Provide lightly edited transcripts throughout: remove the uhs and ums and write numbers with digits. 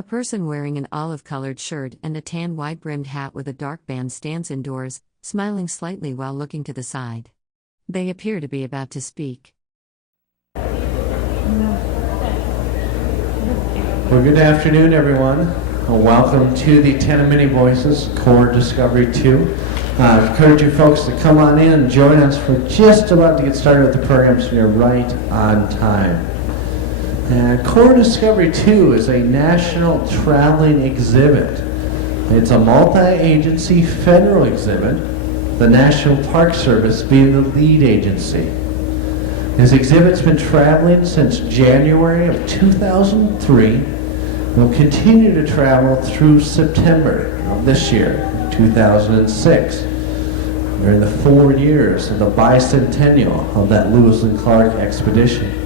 A person wearing an olive-colored shirt and a tan wide-brimmed hat with a dark band stands indoors, smiling slightly while looking to the side. They appear to be about to speak. Well, good afternoon, everyone. Welcome to the 10 Mini Voices Core Discovery 2. I encourage you folks to come on in and join us. We're just about to get started with the program, so you're right on time. Core Discovery 2 is a national traveling exhibit. It's a multi-agency federal exhibit, the National Park Service being the lead agency. This exhibit's been traveling since January of 2003. Will continue to travel through September of this year, 2006, during the 4 years of the bicentennial of that Lewis and Clark expedition.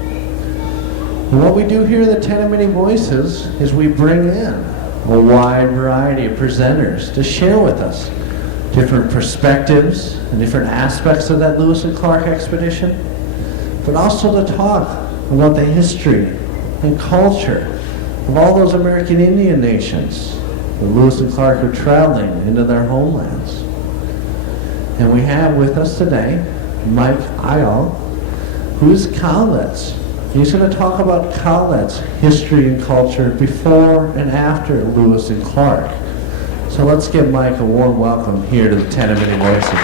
And what we do here at the 10 Mini Voices is we bring in a wide variety of presenters to share with us different perspectives and different aspects of that Lewis and Clark expedition, but also to talk about the history and culture of all those American Indian nations that Lewis and Clark are traveling into their homelands. And we have with us today Mike Lyall, who's Cowlitz. He's going to talk about Cowlitz history and culture before and after Lewis and Clark. So let's give Mike a warm welcome here to the 10 Mini Voices.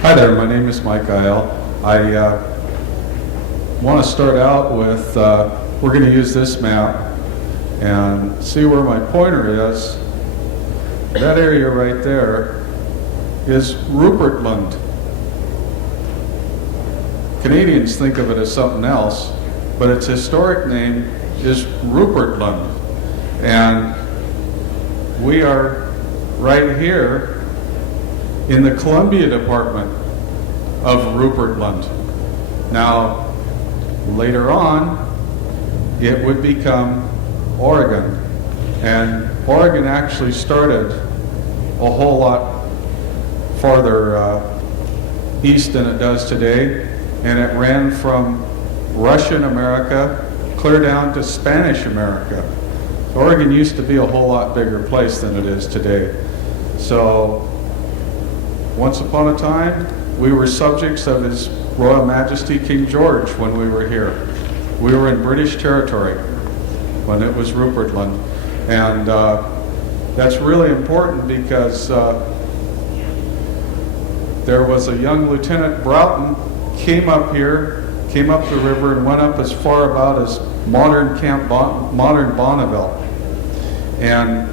Hi there, my name is Mike Lyall. I want to start out with, we're going to use this map and see where my pointer is. That area right there is Rupertland. Canadians think of it as something else, but its historic name is Rupertland. And we are right here in the Columbia Department of Rupertland. Now, later on, it would become Oregon. And Oregon actually started a whole lot farther east than it does today. And it ran from Russian America clear down to Spanish America. Oregon used to be a whole lot bigger place than it is today. So, once upon a time, we were subjects of His Royal Majesty King George when we were here. We were in British territory when it was Rupertland. And that's really important because there was a young Lieutenant Broughton came up the river and went up as far about as modern Bonneville. And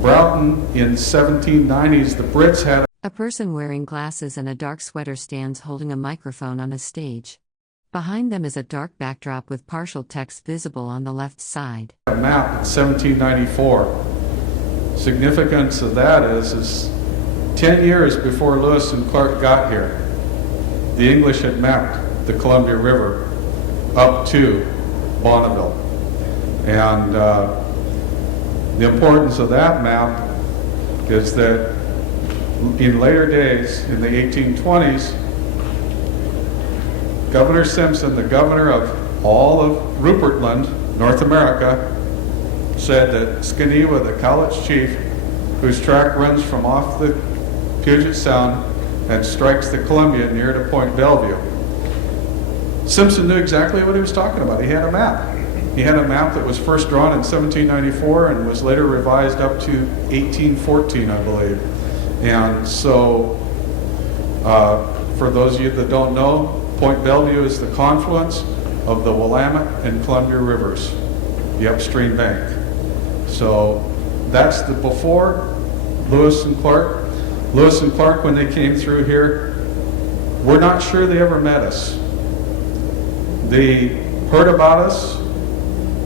Broughton in 1790s, the Brits had A person wearing glasses and a dark sweater stands holding a microphone on a stage. Behind them is a dark backdrop with partial text visible on the left side. a map in 1794. Significance of that is 10 years before Lewis and Clark got here, the English had mapped the Columbia River up to Bonneville. And the importance of that map is that in later days, in the 1820s, Governor Simpson, the governor of all of Rupertland, North America, said that Skanewa, the Cowlitz chief, whose track runs from off the Puget Sound and strikes the Columbia near to Point Bellevue. Simpson knew exactly what he was talking about. He had a map. He had a map that was first drawn in 1794 and was later revised up to 1814, I believe. And so, for those of you that don't know, Point Bellevue is the confluence of the Willamette and Columbia rivers, the upstream bank. So that's the before Lewis and Clark. Lewis and Clark, when they came through here, we're not sure they ever met us. They heard about us,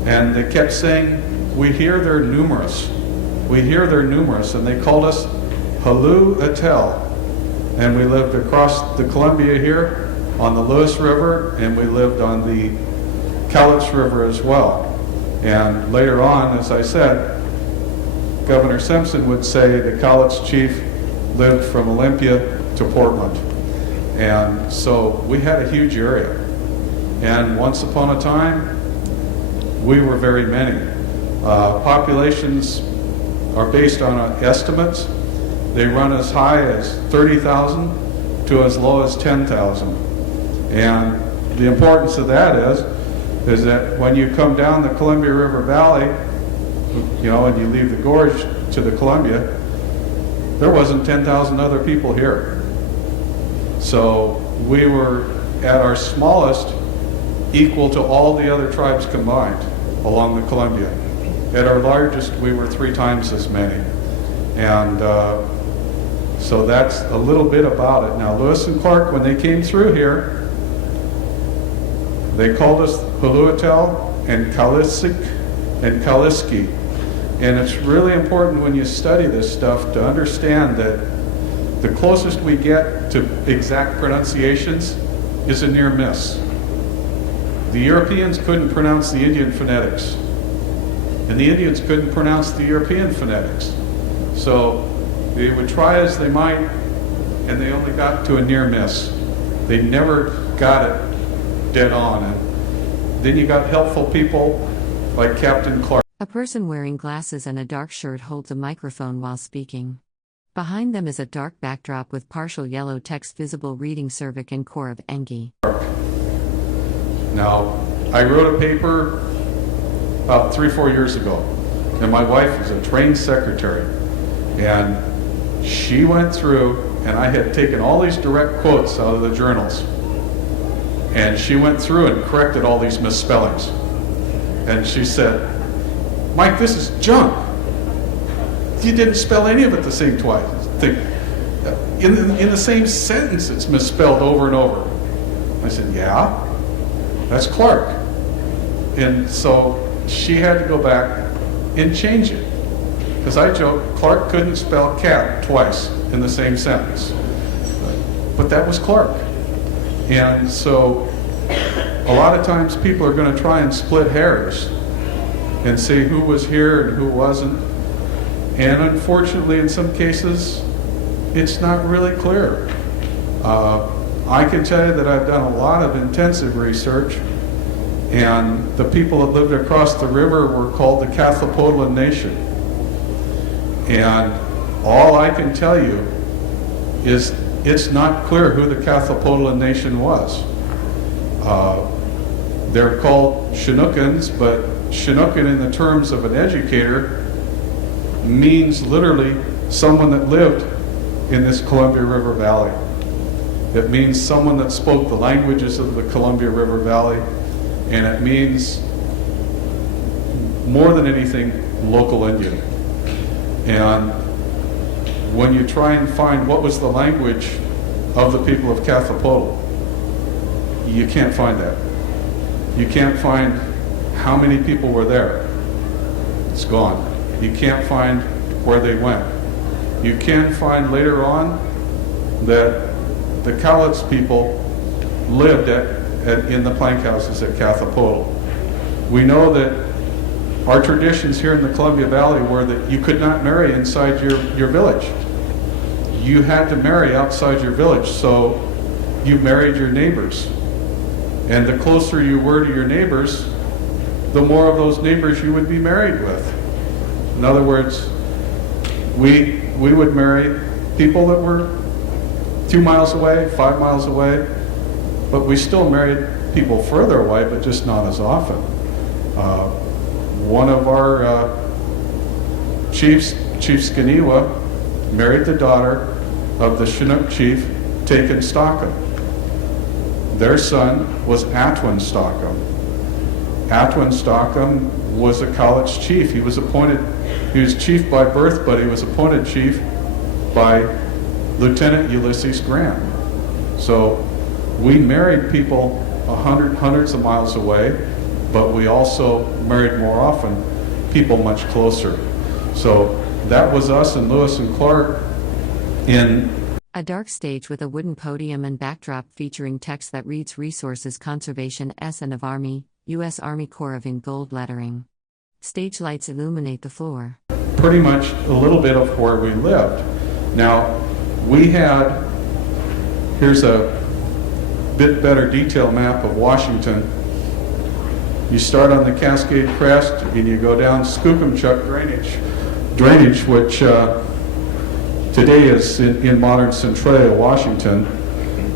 and they kept saying, "We hear they're numerous. We hear they're numerous," and they called us Halou Atel. And we lived across the Columbia here on the Lewis River, and we lived on the Cowlitz River as well. And later on, as I said, Governor Simpson would say the Cowlitz chief lived from Olympia to Portland. And so we had a huge area. And once upon a time, we were very many. Populations are based on estimates. They run as high as 30,000 to as low as 10,000. And the importance of that is that when you come down the Columbia River Valley, you know, and you leave the gorge to the Columbia, there wasn't 10,000 other people here. So we were at our smallest equal to all the other tribes combined along the Columbia. At our largest, we were 3 times as many. And so that's a little bit about it. Now, Lewis and Clark, when they came through here, they called us Huluatel and Kalisik and Kaliski. And it's really important when you study this stuff to understand that the closest we get to exact pronunciations is a near miss. The Europeans couldn't pronounce the Indian phonetics, and the Indians couldn't pronounce the European phonetics. So they would try as they might, and they only got to a near miss. They never got it dead on. And then you got helpful people like Captain Clark. A person wearing glasses and a dark shirt holds a microphone while speaking. Behind them is a dark backdrop with partial yellow text visible reading Cervic and Core of Engi. Now, I wrote a paper about 3-4 years ago, and my wife was a trained secretary, and she went through, and I had taken all these direct quotes out of the journals, and she went through and corrected all these misspellings. And she said, "Mike, this is junk. You didn't spell any of it the same twice. In the same sentence, it's misspelled over and over." I said, "Yeah, that's Clark." And so she had to go back and change it. Because I joked, Clark couldn't spell cat twice in the same sentence. But that was Clark. And so a lot of times people are going to try and split hairs and say who was here and who wasn't. And unfortunately, in some cases, it's not really clear. I can tell you that I've done a lot of intensive research, and the people that lived across the river were called the Cathopodelan Nation. And all I can tell you is it's not clear who the Cathopodelan Nation was. They're called Chinookians, but Chinookan in the terms of an educator means literally someone that lived in this Columbia River Valley. It means someone that spoke the languages of the Columbia River Valley, and it means more than anything local Indian. And when you try and find what was the language of the people of Cathopodelan, you can't find that. You can't find how many people were there. It's gone. You can't find where they went. You can find later on that the Cowlitz people lived in the plank houses at Cathopodelan. We know that our traditions here in the Columbia Valley were that you could not marry inside your village. You had to marry outside your village, so you married your neighbors. And the closer you were to your neighbors, the more of those neighbors you would be married with. In other words, we would marry people that were 2 miles away, 5 miles away, but we still married people further away, but just not as often. One of our chiefs, Chief Skaniwa, married the daughter of the Chinook chief, Taken Stockham. Their son was Atwin Stockham. Atwin Stockham was a Cowlitz chief. He was chief by birth, but he was appointed chief by Lieutenant Ulysses Grant. So we married people hundreds of miles away, but we also married more often people much closer. So that was us and Lewis and Clark in a dark stage with a wooden podium and backdrop featuring text that reads Resources Conservation S&N of Army, U.S. Army Corps of in gold lettering. Stage lights illuminate the floor. Pretty much a little bit of where we lived. Now, here's a bit better detailed map of Washington. You start on the Cascade Crest and you go down Skookumchuck drainage, which today is in modern Centralia, Washington,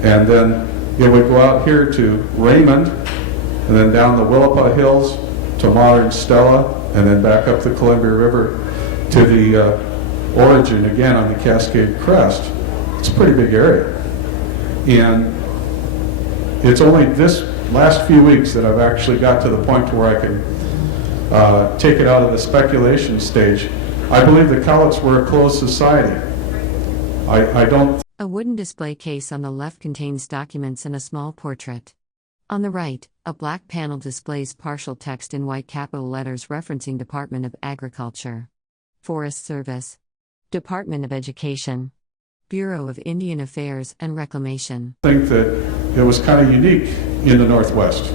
and then it would go out here to Raymond, and then down the Willapa Hills to modern Stella, and then back up the Columbia River to the origin again on the Cascade Crest. It's a pretty big area. And it's only this last few weeks that I've actually got to the point to where I can take it out of the speculation stage. I believe the Cowlitz were a closed society. I don't. A wooden display case on the left contains documents and a small portrait. On the right, a black panel displays partial text in white capital letters referencing Department of Agriculture, Forest Service, Department of Education, Bureau of Indian Affairs and Reclamation. I think that it was kind of unique in the Northwest.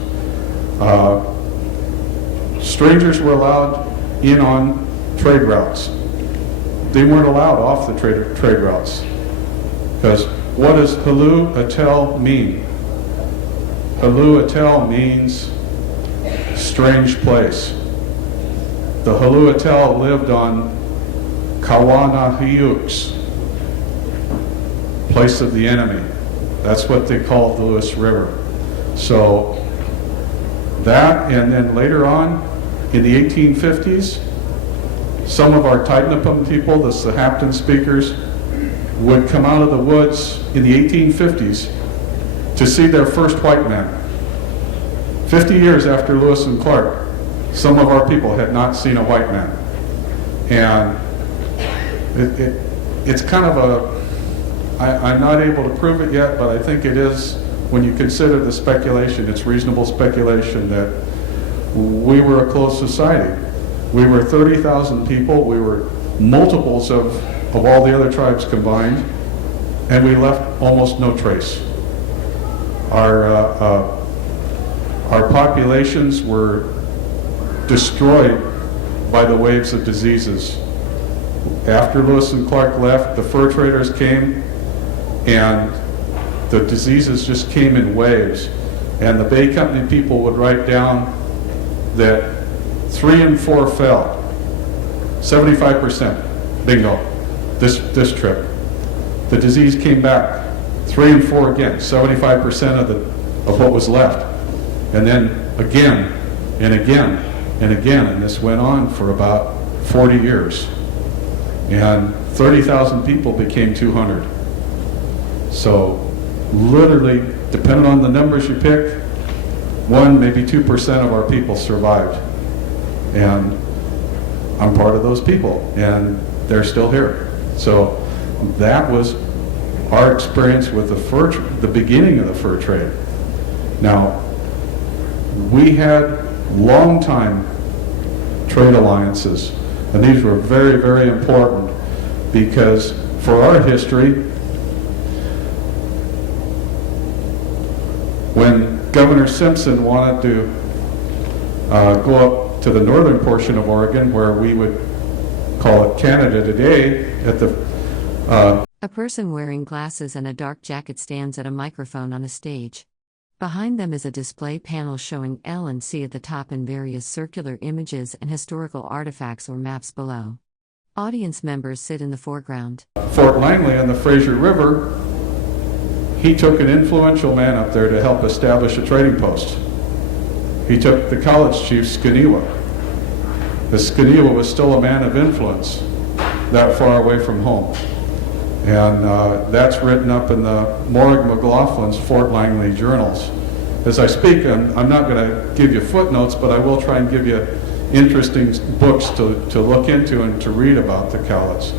Strangers were allowed in on trade routes. They weren't allowed off the trade routes. Because what does Halu Atel mean? Halu Atel means strange place. The Halu Atel lived on Kawanahiyuks, place of the enemy. That's what they called the Lewis River. So that, and then later on in the 1850s, some of our Taitnapum people, the Sahaptin speakers, would come out of the woods in the 1850s to see their first white man. 50 years after Lewis and Clark, some of our people had not seen a white man. And it's kind of I'm not able to prove it yet, but I think it is, when you consider the speculation, it's reasonable speculation that we were a closed society. We were 30,000 people, we were multiples of all the other tribes combined, and we left almost no trace. Our populations were destroyed by the waves of diseases. After Lewis and Clark left, the fur traders came, and the diseases just came in waves. And the Bay Company people would write down that 3 and 4 fell, 75%, bingo, this trip. The disease came back, 3 and 4 again, 75% of what was left. And then again, and again, and again, and this went on for about 40 years. And 30,000 people became 200. So literally, depending on the numbers you pick, 1, maybe 2% of our people survived. And I'm part of those people, and they're still here. So that was our experience with the beginning of the fur trade. Now, we had long-time trade alliances, and these were very, very important because for our history, when Governor Simpson wanted to go up to the northern portion of Oregon, where we would call it Canada today, at the A person wearing glasses and a dark jacket stands at a microphone on a stage. Behind them is a display panel showing L and C at the top and various circular images and historical artifacts or maps below. Audience members sit in the foreground. Fort Langley on the Fraser River, he took an influential man up there to help establish a trading post. He took the Cowlitz chief, Skanewa. The Skanewa was still a man of influence that far away from home. And that's written up in the Morrig McLaughlin's Fort Langley journals. As I speak, I'm not going to give you footnotes, but I will try and give you interesting books to look into and to read about the Cowlitz.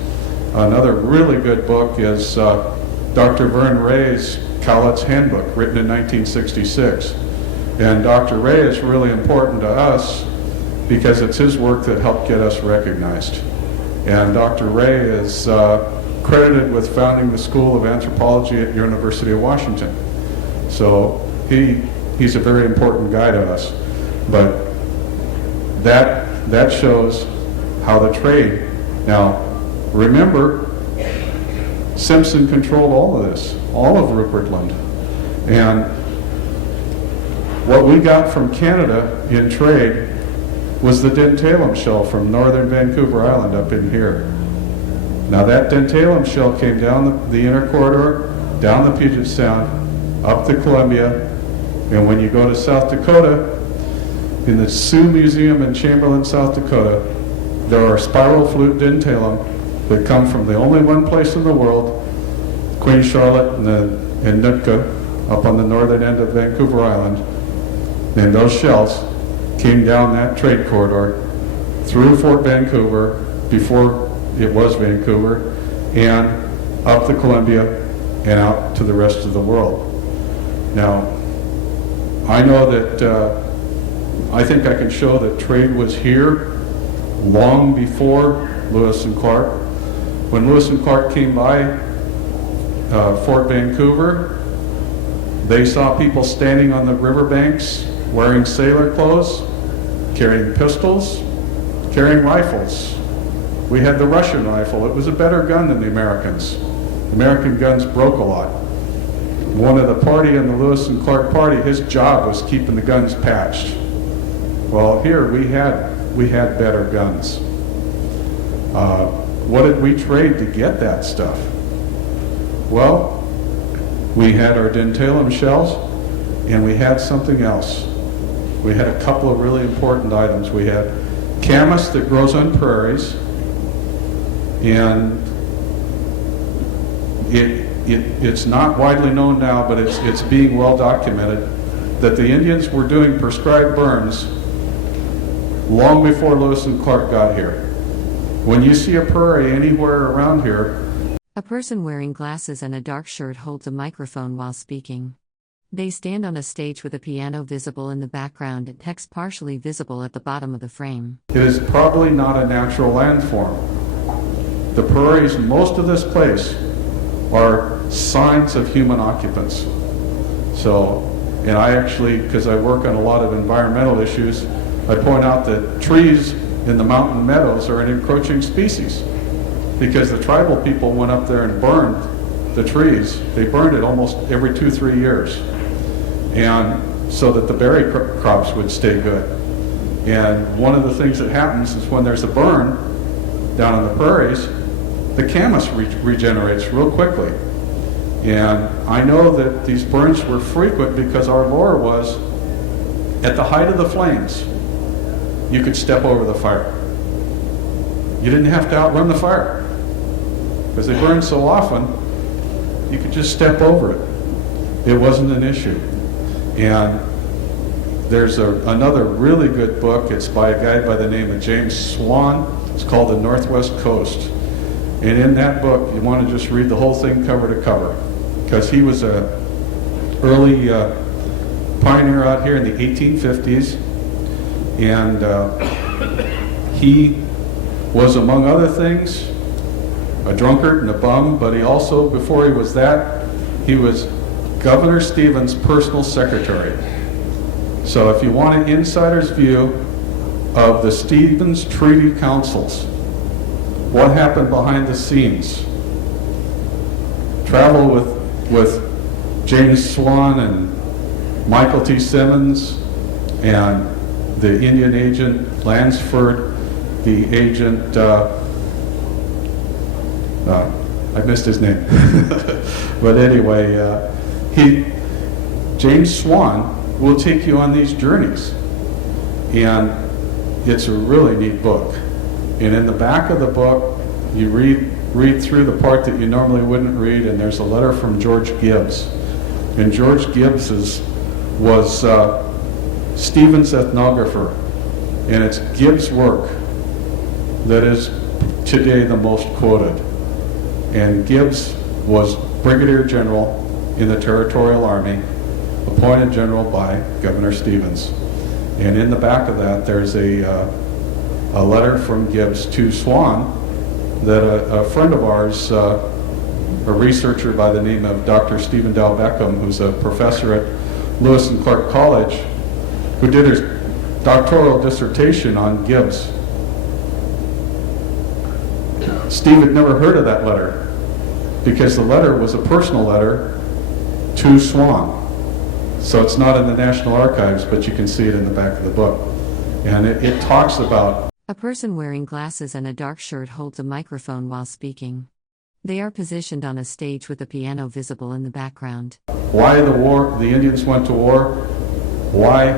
Another really good book is Dr. Vern Ray's Cowlitz Handbook, written in 1966. And Dr. Ray is really important to us because it's his work that helped get us recognized. And Dr. Ray is credited with founding the School of Anthropology at University of Washington. So he's a very important guy to us. But that shows how the trade. Now, remember, Simpson controlled all of this, all of Rupert Land. And What we got from Canada in trade was the dentalum shell from northern Vancouver Island up in here. Now that dentalum shell came down the inner corridor, down the Puget Sound, up the Columbia, and when you go to South Dakota, in the Sioux Museum in Chamberlain, South Dakota, there are spiral flute dentalum that come from the only one place in the world, Queen Charlotte and Nootka, up on the northern end of Vancouver Island. And those shells came down that trade corridor through Fort Vancouver, before it was Vancouver, and up the Columbia and out to the rest of the world. Now, I know that I think I can show that trade was here long before Lewis and Clark. When Lewis and Clark came by Fort Vancouver, they saw people standing on the riverbanks wearing sailor clothes, carrying pistols, carrying rifles. We had the Russian rifle. It was a better gun than the Americans. American guns broke a lot. One of the party in the Lewis and Clark party, his job was keeping the guns patched. Well, here we had better guns. What did we trade to get that stuff? Well, we had our dentalum shells, and we had something else. We had a couple of really important items. We had camas that grows on prairies, and it's not widely known now, but it's being well documented that the Indians were doing prescribed burns long before Lewis and Clark got here. When you see a prairie anywhere around here, A person wearing glasses and a dark shirt holds a microphone while speaking. They stand on a stage with a piano visible in the background and text partially visible at the bottom of the frame. it is probably not a natural landform. The prairies, most of this place, are signs of human occupants. So, and I actually, because I work on a lot of environmental issues, I point out that trees in the mountain meadows are an encroaching species, because the tribal people went up there and burned the trees. They burned it almost every 2-3 years, and so that the berry crops would stay good. And one of the things that happens is when there's a burn down in the prairies, the camas regenerates real quickly. And I know that these burns were frequent because our lore was, at the height of the flames, you could step over the fire. You didn't have to outrun the fire, because they burned so often, you could just step over it. It wasn't an issue. And there's another really good book. It's by a guy by the name of James Swan. It's called The Northwest Coast. And in that book, you want to just read the whole thing cover to cover, because he was an early pioneer out here in the 1850s. And he was, among other things, a drunkard and a bum, but he also, before he was that, he was Governor Stevens' personal secretary. So if you want an insider's view of the Stevens Treaty Councils, what happened behind the scenes, travel with James Swan and Michael T. Simmons and the Indian agent Lansford, the agent, I missed his name. But anyway, James Swan will take you on these journeys. And it's a really neat book. And in the back of the book, you read through the part that you normally wouldn't read, and there's a letter from George Gibbs. And George Gibbs was Stevens' ethnographer. And it's Gibbs' work that is today the most quoted. And Gibbs was Brigadier General in the Territorial Army, appointed general by Governor Stevens. And in the back of that, there's a letter from Gibbs to Swan that a friend of ours, a researcher by the name of Dr. Stephen Dow Beckham, who's a professor at Lewis and Clark College, who did his doctoral dissertation on Gibbs. Steve had never heard of that letter, because the letter was a personal letter to Swan. So it's not in the National Archives, but you can see it in the back of the book. And it talks about... A person wearing glasses and a dark shirt holds a microphone while speaking. They are positioned on a stage with a piano visible in the background. Why the war, the Indians went to war, why,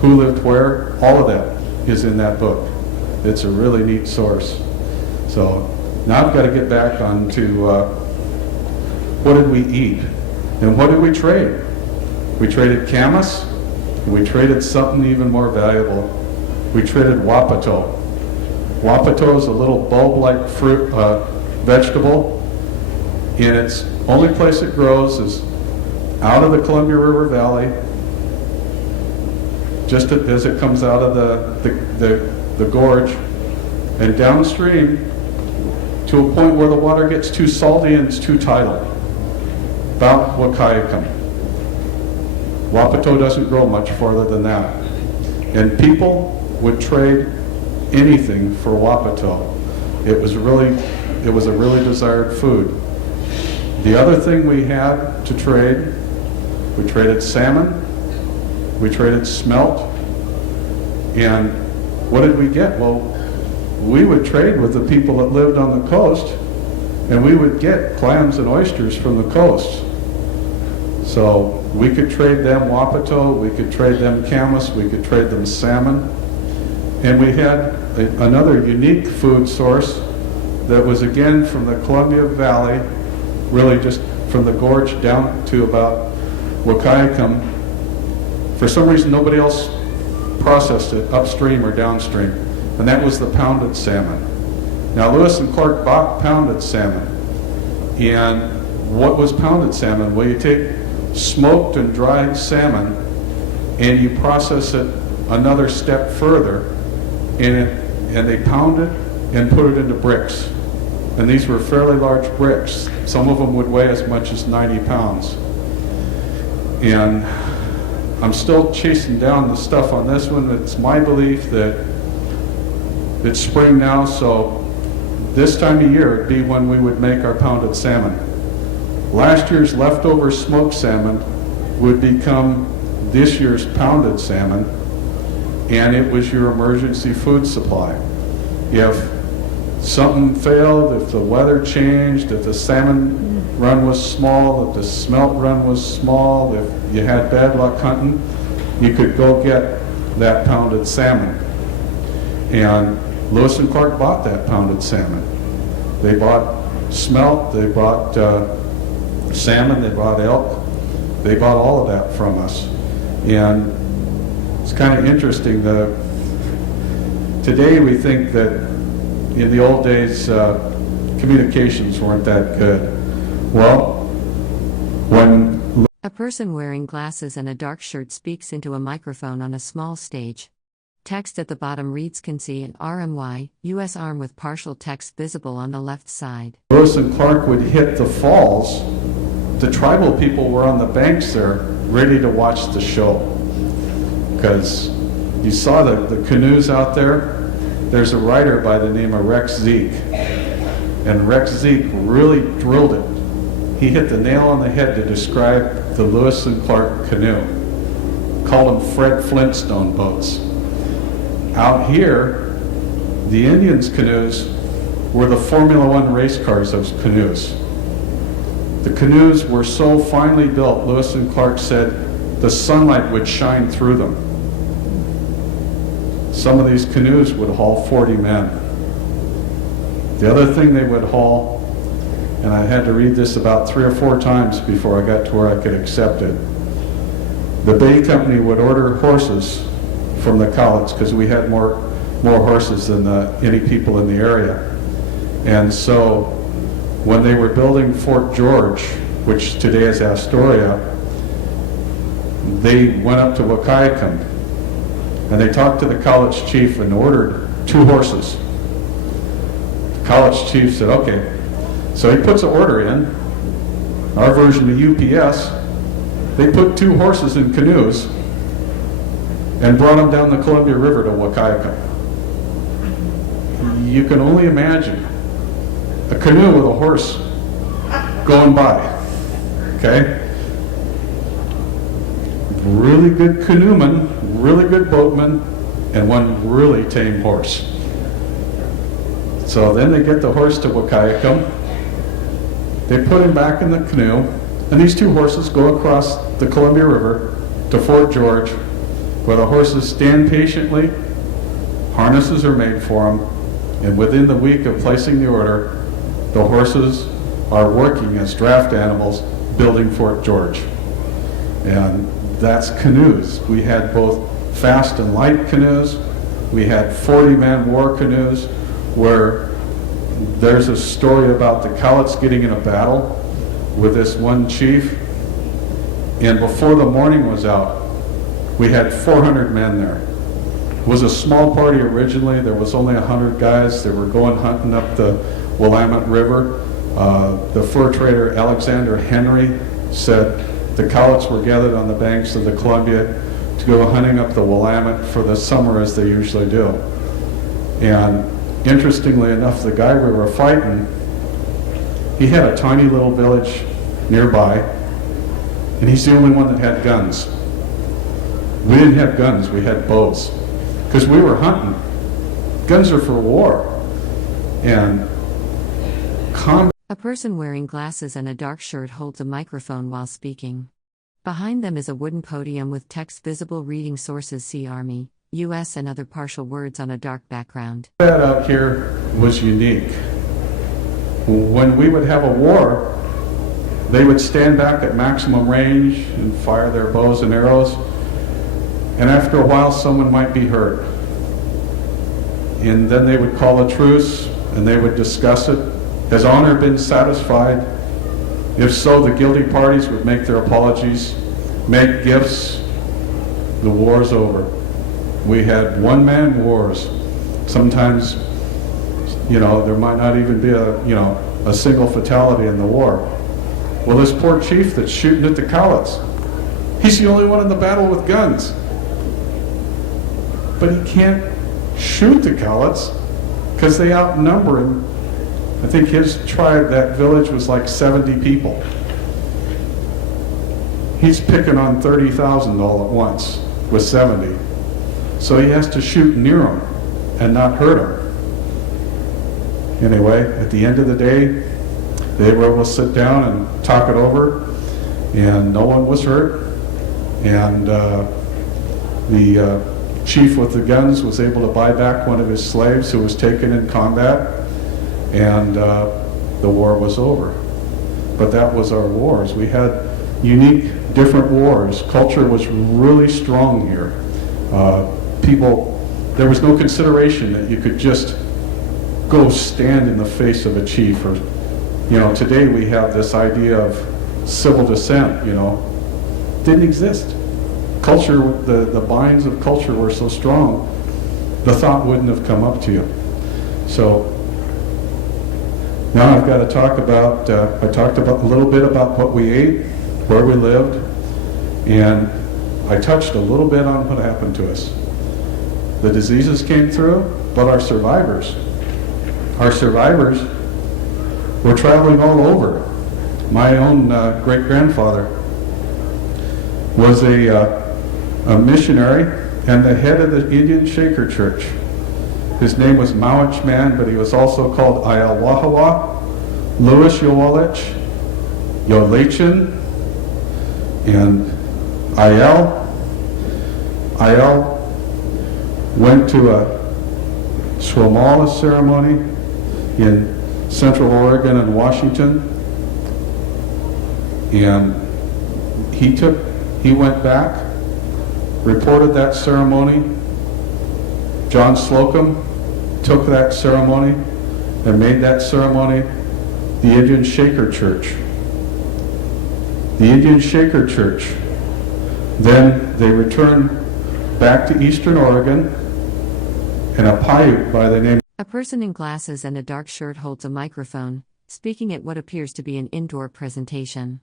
who lived where, all of that is in that book. It's a really neat source. So now I've got to get back on to what did we eat and what did we trade? We traded camas, and we traded something even more valuable. We traded wapato. Wapato is a little bulb-like fruit, vegetable, and its only place it grows is out of the Columbia River Valley, just as it comes out of the gorge, and downstream to a point where the water gets too salty and it's too tidal, about Wakayakum. Wapato doesn't grow much farther than that. And people would trade anything for wapato. It was a really desired food. The other thing we had to trade, we traded salmon, we traded smelt, and what did we get? Well, we would trade with the people that lived on the coast, and we would get clams and oysters from the coast. So we could trade them wapato, we could trade them camas, we could trade them salmon, and we had another unique food source that was again from the Columbia Valley, really just from the gorge down to about Wakayakum. For some reason nobody else processed it upstream or downstream, and that was the pounded salmon. Now Lewis and Clark bought pounded salmon, and what was pounded salmon? Well, you take smoked and dried salmon and you process it another step further, and they pound it and put it into bricks. And these were fairly large bricks. Some of them would weigh as much as 90 pounds. And I'm still chasing down the stuff on this one. It's my belief that it's spring now, so this time of year would be when we would make our pounded salmon. Last year's leftover smoked salmon would become this year's pounded salmon, and it was your emergency food supply. If something failed, if the weather changed, if the salmon run was small, if the smelt run was small, if you had bad luck hunting, you could go get that pounded salmon. And Lewis and Clark bought that pounded salmon. They bought smelt, they bought salmon, they bought elk, they bought all of that from us. And it's kind of interesting. Today we think that in the old days communications weren't that good. Well, when A person wearing glasses and a dark shirt speaks into a microphone on a small stage. Text at the bottom reads "Can see an RMY, U.S. arm with partial text visible on the left side." Lewis and Clark would hit the falls, the tribal people were on the banks there ready to watch the show. Because you saw the canoes out there. There's a writer by the name of Rex Zeke. And Rex Zeke really drilled it. He hit the nail on the head to describe the Lewis and Clark canoe. Called them Fred Flintstone boats. Out here, the Indians' canoes were the Formula One race cars of canoes. The canoes were so finely built, Lewis and Clark said the sunlight would shine through them. Some of these canoes would haul 40 men. The other thing they would haul, and I had to read this about 3 or 4 times before I got to where I could accept it. The Bay Company would order horses from the Cowlitz because we had more horses than any people in the area. And so when they were building Fort George, which today is Astoria, they went up to Wakayakum and they talked to the Cowlitz chief and ordered 2 horses. The Cowlitz chief said, okay. So he puts an order in, our version of UPS. They put 2 horses in canoes and brought them down the Columbia River to Wakayakum. You can only imagine a canoe with a horse going by, okay? really good canoeman, really good boatman, and one really tame horse. So then they get the horse to Wakayakum, they put him back in the canoe, and these two horses go across the Columbia River to Fort George, where the horses stand patiently, harnesses are made for them, and within the week of placing the order, the horses are working as draft animals building Fort George. And that's canoes. We had both fast and light canoes. We had 40-man war canoes, where there's a story about the Cowlitz getting in a battle with this one chief, and before the morning was out, we had 400 men there. It was a small party originally. There was only 100 guys. They were going hunting up the Willamette River. The fur trader Alexander Henry said the Cowlitz were gathered on the banks of the Columbia to go hunting up the Willamette for the summer, as they usually do. And interestingly enough, the guy we were fighting, he had a tiny little village nearby, and he's the only one that had guns. We didn't have guns, we had bows, because we were hunting. Guns are for war. And combat. A person wearing glasses and a dark shirt holds a microphone while speaking. Behind them is a wooden podium with text visible reading sources: see Army, U.S. and other partial words on a dark background. That out here was unique. When we would have a war, they would stand back at maximum range and fire their bows and arrows, and after a while someone might be hurt. And then they would call a truce and they would discuss it. Has honor been satisfied? If so, the guilty parties would make their apologies, make gifts. The war's over. We had one-man wars. Sometimes, there might not even be a single fatality in the war. Well, this poor chief that's shooting at the Cowlitz, he's the only one in the battle with guns. But he can't shoot the Cowlitz because they outnumber him. I think his tribe, that village, was like 70 people. He's picking on 30,000 all at once with 70. So he has to shoot near them and not hurt them. Anyway, at the end of the day, they were able to sit down and talk it over, and no one was hurt. And the chief with the guns was able to buy back one of his slaves who was taken in combat, and the war was over. But that was our wars. We had unique, different wars. Culture was really strong here. There was no consideration that you could just go stand in the face of a chief. Or, today we have this idea of civil dissent, didn't exist. Culture, the binds of culture were so strong, the thought wouldn't have come up to you. So now I've got to talk about, I talked about a little bit about what we ate, where we lived, and I touched a little bit on what happened to us. The diseases came through, but our survivors were traveling all over. My own great-grandfather was a missionary and the head of the Indian Shaker Church. His name was Mowich Man, but he was also called Lyall Wahawa, Lewis Yowalich, Yolachin, and Lyall. Lyall went to a Swamala ceremony in Central Oregon and Washington, and he went back, reported that ceremony. John Slocum took that ceremony and made that ceremony the Indian Shaker Church. The Indian Shaker Church. Then they returned back to Eastern Oregon, and a Paiute by the name. A person in glasses and a dark shirt holds a microphone, speaking at what appears to be an indoor presentation.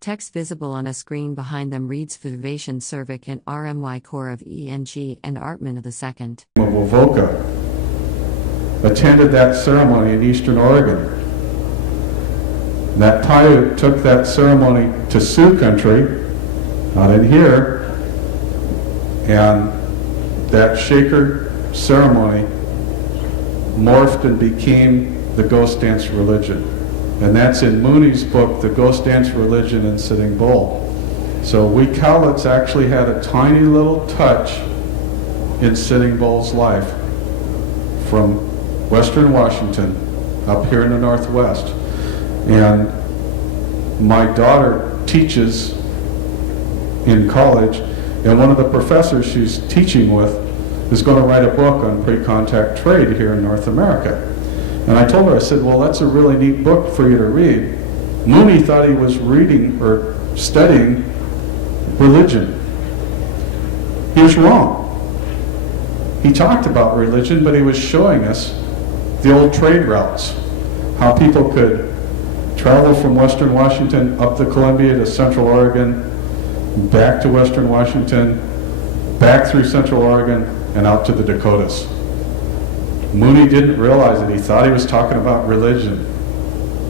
Text visible on a screen behind them reads Vivation Cervic and RMY Core of ENG and Artman of the Second. Wovoka attended that ceremony in Eastern Oregon. That Paiute took that ceremony to Sioux country, not in here, And that shaker ceremony morphed and became the ghost dance religion. And that's in Mooney's book, The Ghost Dance Religion in Sitting Bull. So we Cowlitz actually had a tiny little touch in Sitting Bull's life from Western Washington up here in the Northwest. And my daughter teaches in college, and one of the professors she's teaching with is going to write a book on pre-contact trade here in North America. And I told her, I said, well, that's a really neat book for you to read. Mooney thought he was reading or studying religion. He was wrong. He talked about religion, but he was showing us the old trade routes, how people could travel from Western Washington up the Columbia to Central Oregon, back to Western Washington, back through Central Oregon, and out to the Dakotas. Mooney didn't realize it. He thought he was talking about religion.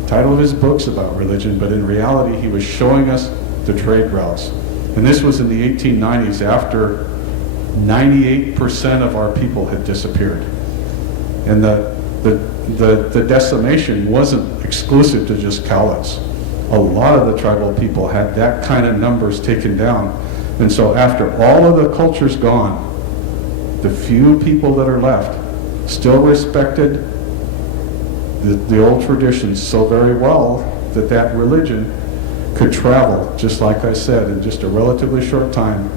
The title of his book's about religion, but in reality he was showing us the trade routes. And this was in the 1890s, after 98% of our people had disappeared. And the decimation wasn't exclusive to just Cowlitz. A lot of the tribal people had that kind of numbers taken down. And so after all of the culture's gone, the few people that are left still respected the old traditions so very well that that religion could travel, just like I said, in just a relatively short time.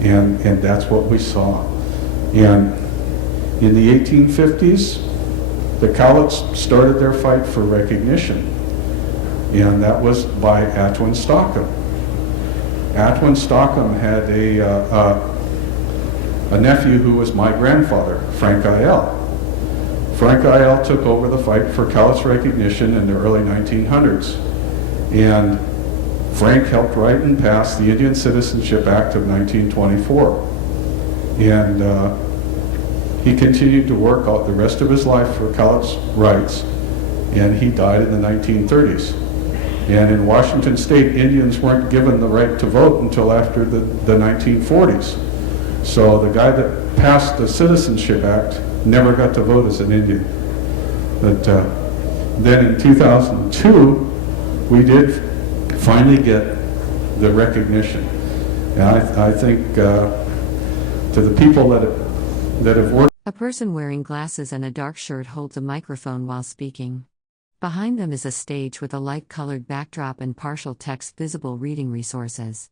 And that's what we saw. And in the 1850s, the Cowlitz started their fight for recognition. And that was by Atwin Stockham. Atwin Stockham had a nephew who was my grandfather, Frank Lyall. Frank Lyall took over the fight for Cowlitz recognition in the early 1900s. And Frank helped write and pass the Indian Citizenship Act of 1924. And he continued to work out the rest of his life for Cowlitz rights, and he died in the 1930s. And in Washington State, Indians weren't given the right to vote until after the 1940s. So the guy that passed the Citizenship Act never got to vote as an Indian. But then in 2002, we did finally get the recognition. And I think to the people that have worked. A person wearing glasses and a dark shirt holds a microphone while speaking. Behind them is a stage with a light-colored backdrop and partial text visible reading resources.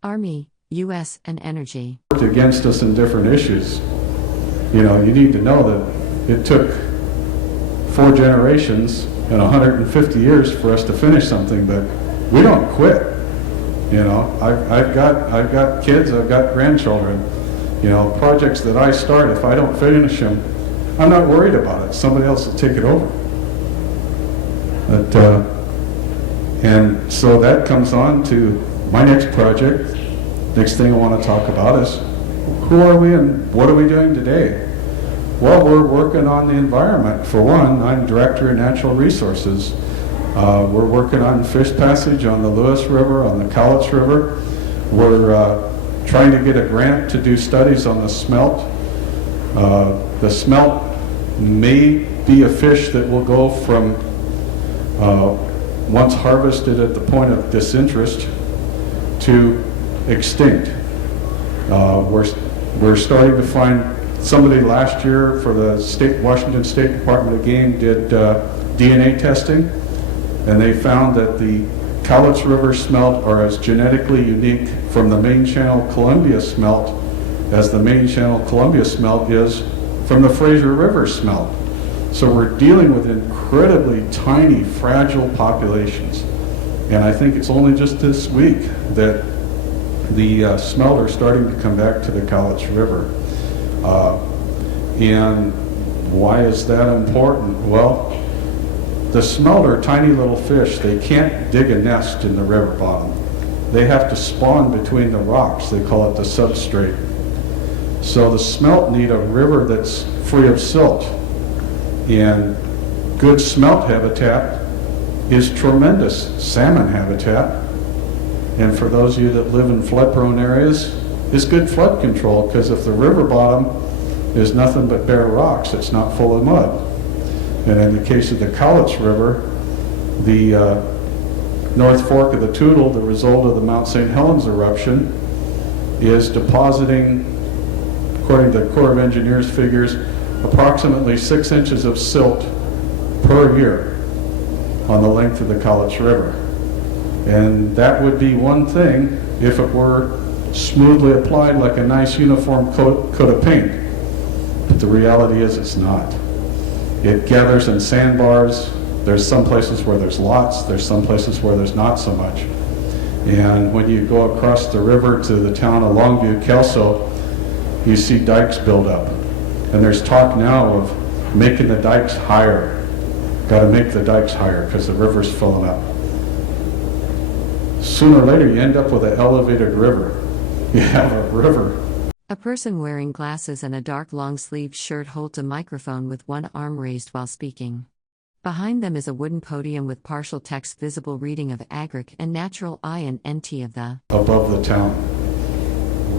Army, U.S., and Energy. Against us in different issues. You know, you need to know that it took 4 generations and 150 years for us to finish something, but we don't quit. You know, I've got kids, I've got grandchildren. You know, projects that I start, if I don't finish them, I'm not worried about it. Somebody else will take it over. But, and so that comes on to my next project. Next thing I want to talk about is who are we and what are we doing today? Well, we're working on the environment. For one, I'm Director of Natural Resources. We're working on fish passage on the Lewis River, on the Cowlitz River. We're trying to get a grant to do studies on the smelt. The smelt may be a fish that will go from once harvested at the point of disinterest to extinct. We're starting to find, somebody last year for the Washington State Department of Game did DNA testing, and they found that the Cowlitz River smelt are as genetically unique from the main channel Columbia smelt as the main channel Columbia smelt is from the Fraser River smelt. So we're dealing with incredibly tiny, fragile populations. And I think it's only just this week that the smelt are starting to come back to the Cowlitz River. And why is that important? Well, the smelt are tiny little fish. They can't dig a nest in the river bottom. They have to spawn between the rocks. They call it the substrate. So the smelt need a river that's free of silt. And good smelt habitat is tremendous salmon habitat. And for those of you that live in flood-prone areas, is good flood control, because if the river bottom is nothing but bare rocks, it's not full of mud. And in the case of the Cowlitz River, the North Fork of the Toutle, the result of the Mount St. Helens eruption, is depositing, according to the Corps of Engineers figures, approximately 6 inches of silt per year on the length of the Cowlitz River. And that would be one thing if it were smoothly applied like a nice uniform coat of paint. But the reality is it's not. It gathers in sandbars. There's some places where there's lots, there's some places where there's not so much. And when you go across the river to the town of Longview, Kelso, you see dikes build up. And there's talk now of making the dikes higher. Got to make the dikes higher because the river's filling up. Sooner or later you end up with an elevated river. You have a river. A person wearing glasses and a dark long-sleeved shirt holds a microphone with one arm raised while speaking. Behind them is a wooden podium with partial text visible reading of agric and natural I and NT of the above the town.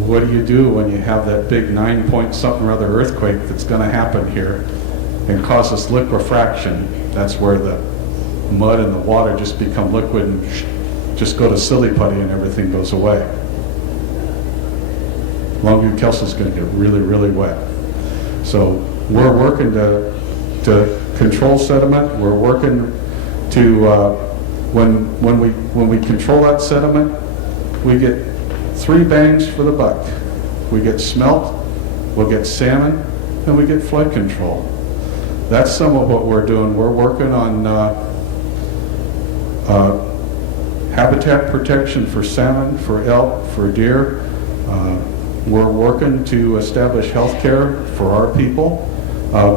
What do you do when you have that big 9-point-something or other earthquake that's going to happen here and cause this liquefaction? That's where the mud and the water just become liquid and just go to silly putty and everything goes away. Longview Kelso is going to get really, really wet. So we're working to control sediment. We're working to when we control that sediment, we get 3 bangs for the buck. We get smelt, we'll get salmon, and we get flood control. That's some of what we're doing. We're working on habitat protection for salmon, for elk, for deer. We're working to establish health care for our people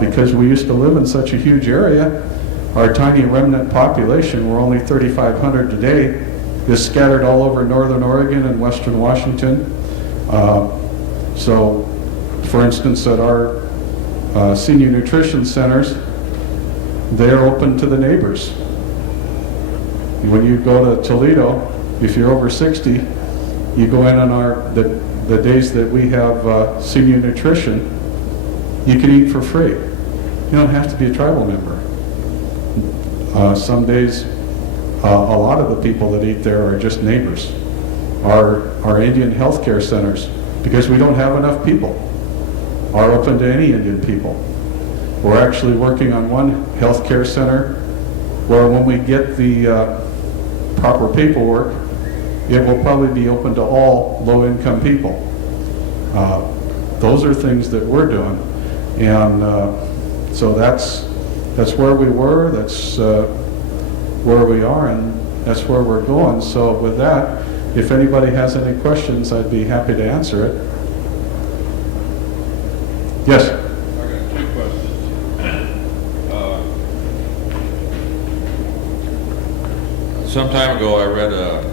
because we used to live in such a huge area. Our tiny remnant population, we're only 3,500 today, is scattered all over northern Oregon and western Washington. So, for instance, at our senior nutrition centers, they're open to the neighbors. When you go to Toledo, if you're over 60, you go in on the days that we have senior nutrition, you can eat for free. You don't have to be a tribal member. Some days, a lot of the people that eat there are just neighbors. Our Indian healthcare centers, because we don't have enough people, are open to any Indian people. We're actually working on one healthcare center where when we get the proper paperwork, it will probably be open to all low-income people. Those are things that we're doing, and so that's where we were, that's where we are, and that's where we're going. So with that, if anybody has any questions, I'd be happy to answer it. Yes? I got 2 questions. Some time ago I read a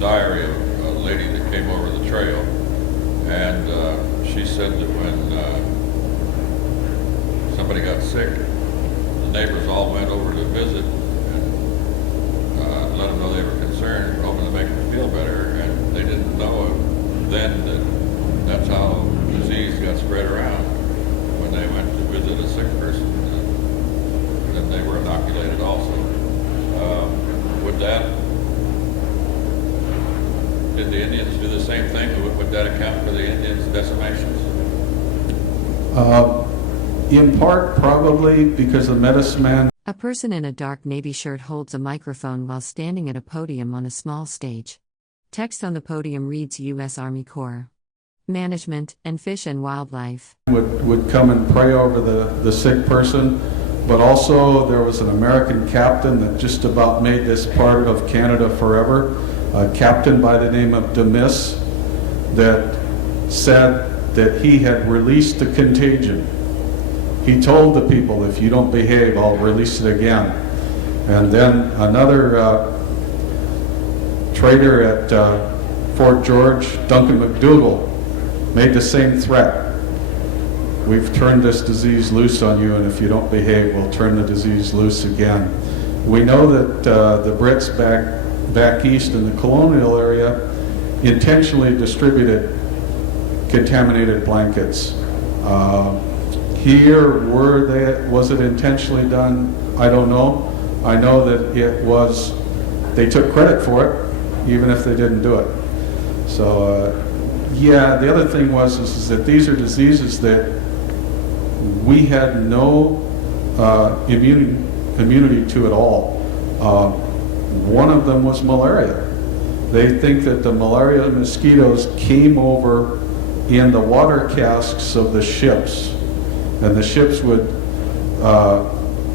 diary of a lady that came over the trail, and she said that when somebody got sick, the neighbors all went over to visit and let them know they were concerned, hoping to make them feel better, and they didn't know then that that's how disease got spread around. When they went to visit a sick person, then they were inoculated also. Did the Indians do the same thing? Would that account for the Indians' decimations? In part, probably, because the medicine man. A person in a dark navy shirt holds a microphone while standing at a podium on a small stage. Text on the podium reads U.S. Army Corps Management and Fish and Wildlife. Would come and pray over the sick person, but also there was an American captain that just about made this part of Canada forever, a captain by the name of Demis, that said that he had released the contagion. He told the people, if you don't behave, I'll release it again. And then another trader at Fort George, Duncan McDougall, made the same threat. We've turned this disease loose on you, and if you don't behave, we'll turn the disease loose again. We know that the Brits back back east in the colonial area intentionally distributed contaminated blankets. Here, was it intentionally done? I don't know. I know that they took credit for it, even if they didn't do it. So, yeah, the other thing is that these are diseases that we had no immunity to at all. One of them was malaria. They think that the malaria mosquitoes came over in the water casks of the ships, and the ships would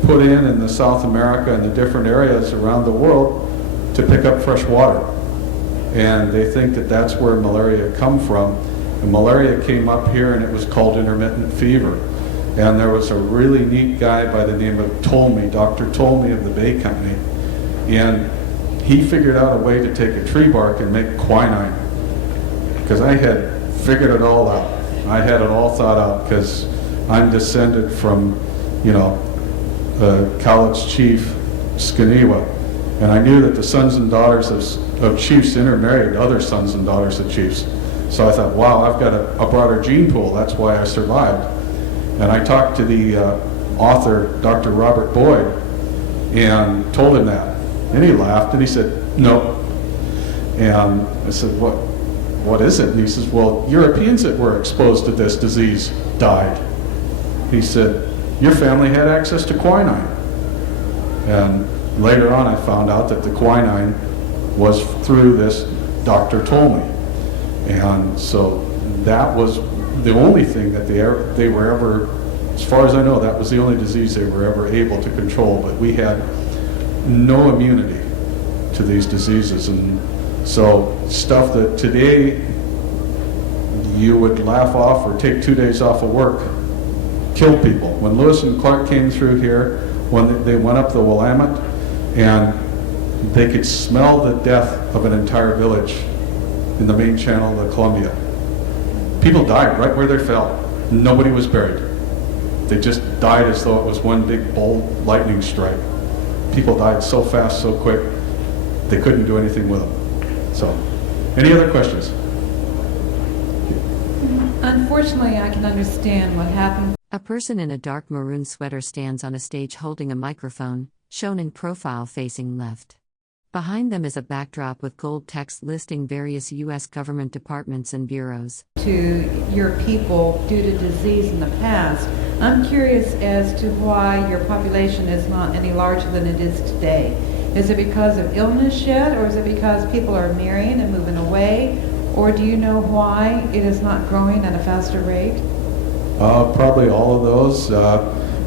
put in the South America and the different areas around the world to pick up fresh water. And they think that that's where malaria come from. And malaria came up here, and it was called intermittent fever. And there was a really neat guy by the name of Ptolemy, Dr. Ptolemy of the Bay Company. And he figured out a way to take a tree bark and make quinine. Because I had figured it all out. I had it all thought out because I'm descended from, Cowlitz chief Skanewa. And I knew that the sons and daughters of chiefs intermarried other sons and daughters of chiefs. So I thought, wow, I've got a broader gene pool. That's why I survived. And I talked to the author, Dr. Robert Boyd, and told him that. And he laughed, and he said, no. And I said, what is it? And he says, well, Europeans that were exposed to this disease died. He said, your family had access to quinine. And later on, I found out that the quinine was through this Dr. Ptolemy. And so that was the only thing that they were ever, as far as I know, that was the only disease they were ever able to control. But we had no immunity to these diseases. And so stuff that today you would laugh off or take 2 days off of work killed people. When Lewis and Clark came through here, when they went up the Willamette, and they could smell the death of an entire village in the main channel of the Columbia. People died right where they fell. Nobody was buried. They just died as though it was one big bold lightning strike. People died so fast, so quick, they couldn't do anything with them. So, any other questions? Unfortunately, I can understand what happened. A person in a dark maroon sweater stands on a stage holding a microphone, shown in profile facing left. Behind them is a backdrop with gold text listing various U.S. government departments and bureaus. To your people due to disease in the past, I'm curious as to why your population is not any larger than it is today. Is it because of illness yet, or is it because people are marrying and moving away? Or do you know why it is not growing at a faster rate? Probably all of those.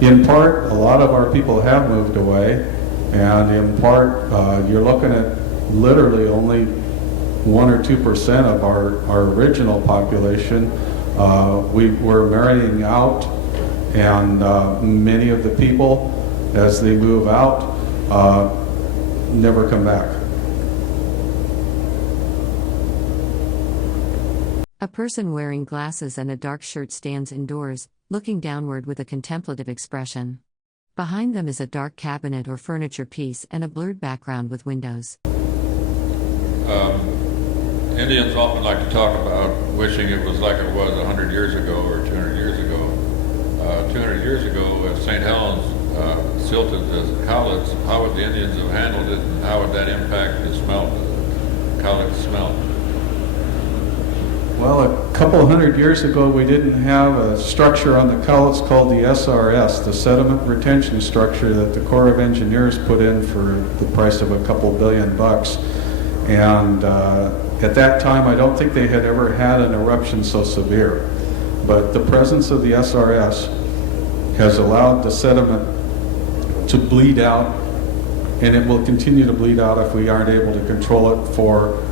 In part, a lot of our people have moved away, and in part, you're looking at literally only 1 or 2% of our original population. We were marrying out, and many of the people, as they move out, never come back. A person wearing glasses and a dark shirt stands indoors, looking downward with a contemplative expression. Behind them is a dark cabinet or furniture piece and a blurred background with windows. Indians often like to talk about wishing it was like it was 100 years ago or 200 years ago. 200 years ago, if St. Helens silted the Cowlitz, how would the Indians have handled it, and how would that impact the smelt, the Cowlitz smelt? Well, a couple hundred years ago, we didn't have a structure on the Cowlitz called the SRS, the sediment retention structure that the Corps of Engineers put in for the price of a couple $billion. And at that time, I don't think they had ever had an eruption so severe. But the presence of the SRS has allowed the sediment to bleed out, and it will continue to bleed out if we aren't able to control it for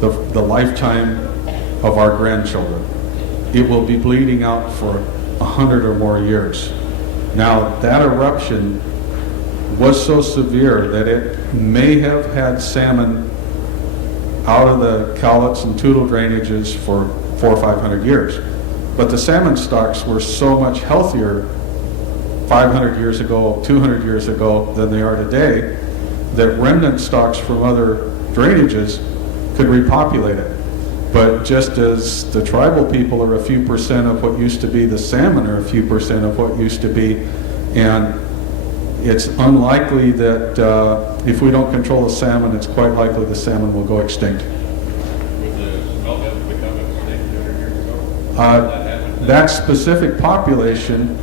the lifetime of our grandchildren. It will be bleeding out for 100 or more years. Now, that eruption was so severe that it may have had salmon out of the Cowlitz and Toutle drainages for 400 or 500 years. But the salmon stocks were so much healthier 500 years ago, 200 years ago than they are today, that remnant stocks from other drainages could repopulate it. But just as the tribal people are a few percent of what used to be, the salmon are a few percent of what used to be, and it's unlikely that if we don't control the salmon, it's quite likely the salmon will go extinct. Would the smelt become extinct 200 years ago? That specific population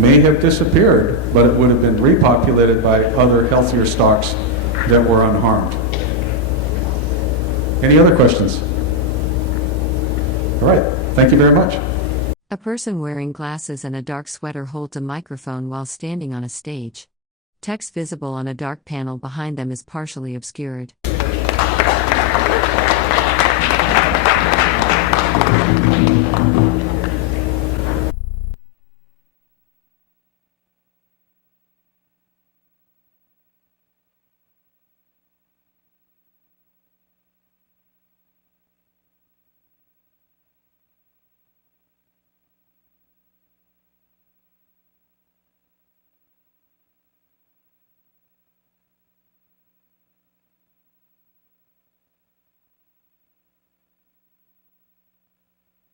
may have disappeared, but it would have been repopulated by other healthier stocks that were unharmed. Any other questions? All right, thank you very much. A person wearing glasses and a dark sweater holds a microphone while standing on a stage. Text visible on a dark panel behind them is partially obscured.